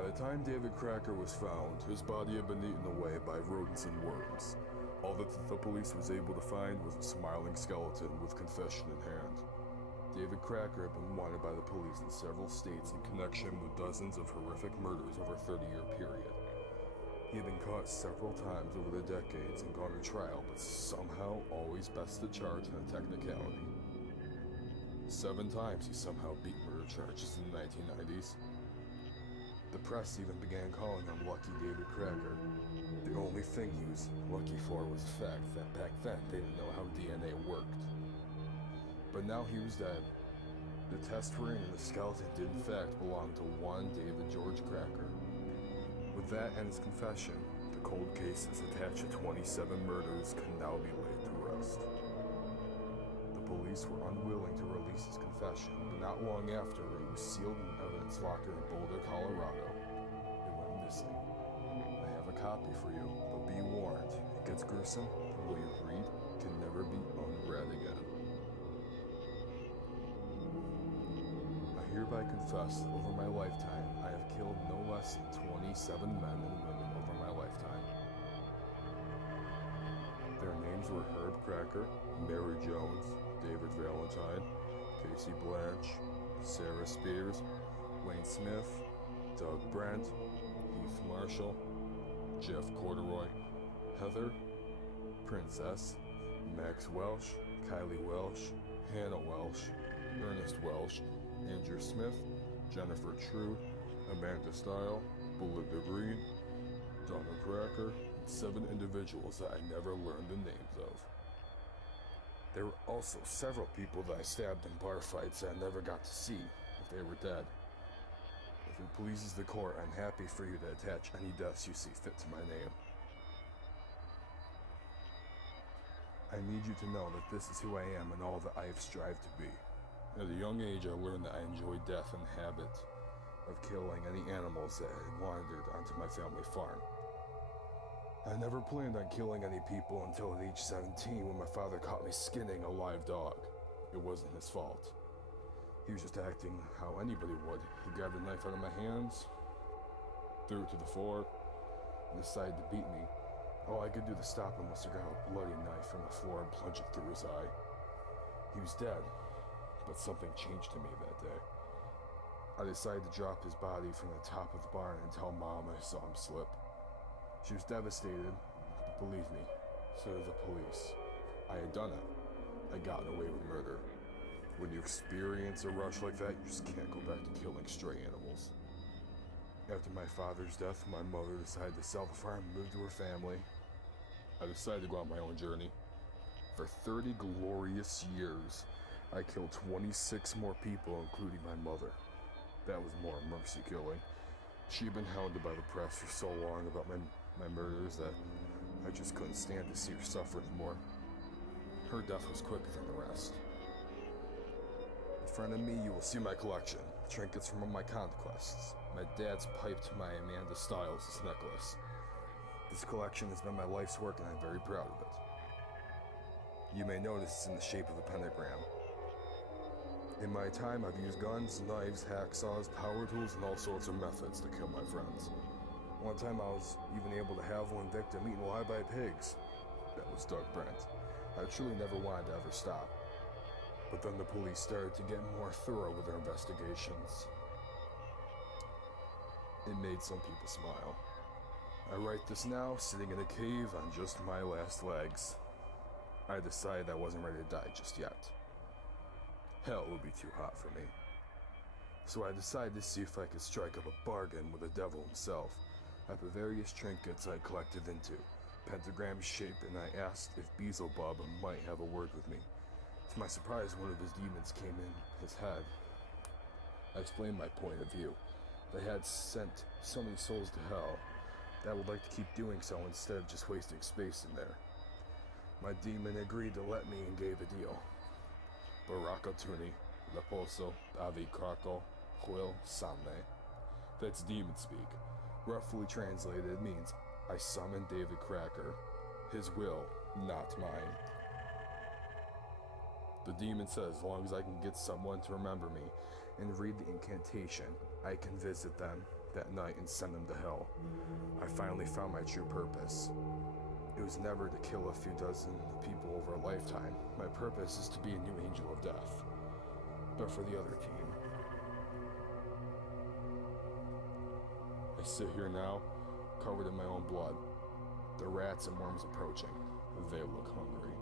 By the time David Cracker was found, his body had been eaten away by rodents and worms. All that the police was able to find was a smiling skeleton with confession in hand. David Cracker had been wanted by the police in several states in connection with dozens of horrific murders over a 30-year period. He had been caught several times over the decades and gone to trial, but somehow always bested charge on a technicality. 7 times he somehow beat murder charges in the 1990s. The press even began calling him Lucky David Cracker. The only thing he was lucky for was the fact that back then they didn't know how DNA worked. But now he was dead. The test ring and the skeleton did in fact belong to one David George Cracker. With that and his confession, the cold cases attached to 27 murders can now be laid to rest. The police were unwilling to release his confession, but not long after, it was sealed in an evidence locker in Boulder, Colorado. It went missing. I have a copy for you, but be warned, it gets gruesome, and what you read can never be unread again. I hereby confess that over my lifetime, I have killed no less than 27 men and women over my lifetime. Their names were Herb Cracker, Mary Jones, David Valentine, Casey Blanche, Sarah Spears, Wayne Smith, Doug Brent, Heath Marshall, Jeff Corduroy, Heather, Princess, Max Welsh, Kylie Welsh, Hannah Welsh, Ernest Welsh, Andrew Smith, Jennifer True, Amanda Style, Belinda Green, Donna Cracker, and 7 individuals that I never learned the names of. There were also several people that I stabbed in bar fights that I never got to see if they were dead. If it pleases the court, I'm happy for you to attach any deaths you see fit to my name. I need you to know that this is who I am and all that I have strived to be. At a young age, I learned that I enjoyed death and the habit of killing any animals that had wandered onto my family farm. I never planned on killing any people until at age 17 when my father caught me skinning a live dog. It wasn't his fault. He was just acting how anybody would. He grabbed a knife out of my hands, threw it to the floor, and decided to beat me. All I could do to stop him was to grab a bloody knife from the floor and plunge it through his eye. He was dead, but something changed to me that day. I decided to drop his body from the top of the barn and tell Mom I saw him slip. She was devastated, but believe me, so did the police. I had done it. I'd gotten away with murder. When you experience a rush like that, you just can't go back to killing stray animals. After my father's death, my mother decided to sell the farm and move to her family. I decided to go on my own journey. For 30 glorious years, I killed 26 more people, including my mother. That was more mercy killing. She had been hounded by the press for so long about my murders that I just couldn't stand to see her suffer anymore. Her death was quicker than the rest. In front of me, you will see my collection, trinkets from all my conquests, my dad's pipe to my Amanda Styles necklace. This collection has been my life's work and I'm very proud of it. You may notice it's in the shape of a pentagram. In my time, I've used guns, knives, hacksaws, power tools, and all sorts of methods to kill my friends. One time I was even able to have one victim eaten alive by pigs. That was Doug Brent. I truly never wanted to ever stop. But then the police started to get more thorough with their investigations. It made some people smile. I write this now, sitting in a cave on just my last legs. I decided I wasn't ready to die just yet. Hell would be too hot for me. So I decided to see if I could strike up a bargain with the devil himself. I put various trinkets I collected into pentagram shape, and I asked if Beelzebub might have a word with me. To my surprise, one of his demons came in his head. I explained my point of view. They had sent so many souls to hell that I would like to keep doing so instead of just wasting space in there. My demon agreed to let me and gave a deal. Baraka Tuni, Leposo, Avi Krako, Huil Same. That's demon speak. Roughly translated, it means, I summon David Cracker. His will, not mine. The demon says as long as I can get someone to remember me and read the incantation, I can visit them that night and send them to hell. I finally found my true purpose. It was never to kill a few dozen people over a lifetime. My purpose is to be a new angel of death, but for the other team. I sit here now, covered in my own blood. The rats and worms approaching. They look hungry.